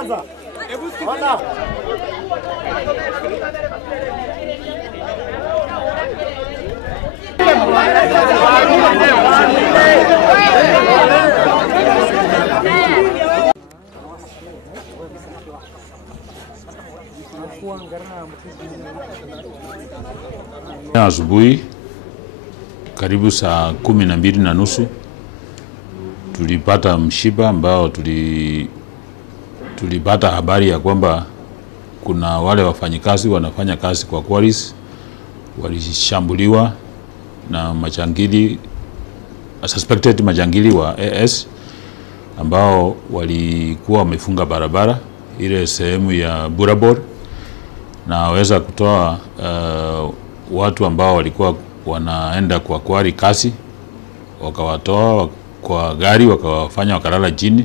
kwanza. Ona. Asubuhi karibu saa 12:30 tulipata mshipa ambao tulipata habari ya kwamba kuna wale wafanyikazi wanafanya kazi kwa quarries walishambuliwa na majangili, suspected majangili wa AS ambao walikuwa wamefunga barabara ile sehemu ya Burabor, na waweza kutoa watu ambao walikuwa wanaenda kwa quarry kazi, wakawatoa kwa gari wakawafanya wakalala chini,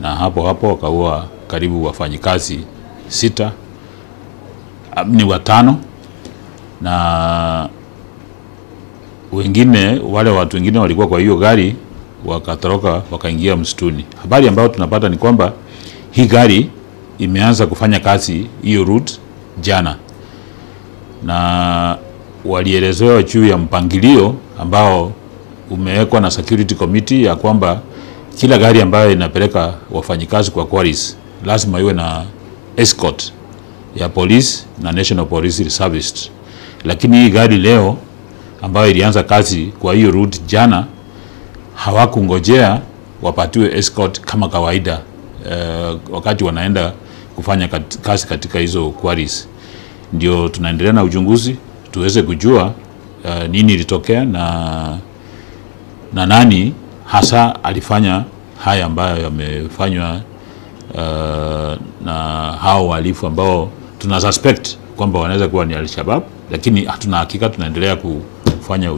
na hapo wakaua karibu wafanyikazi 6 ni 5, na wale watu wengine walikuwa kwa hiyo gari wakatoroka wakaingia msituni. Habari ambayo tunapata ni kwamba hii gari imeanza kufanya kazi hiyo route jana, na walielezewa juu ya mpangilio ambao umewekwa na security committee ya kwamba kila gari ambayo inapeleka wafanyikazi kwa quarries lazima iwe na escort ya police na National Police Service. Lakini hii gari leo ambayo ilianza kazi kwa hiyo route jana hawakungojea wapatiwe escort kama kawaida wakati wanaenda kufanya kazi katika hizo quarries. Ndio tunaendelea na uchunguzi tuweze kujua nini ilitokea na nani hasa alifanya haya ambayo yamefanywa na hao wahalifu ambao tuna suspect kwamba wanaweza kuwa ni Al-Shabaab, lakini hatuna hakika. Tunaendelea kufanya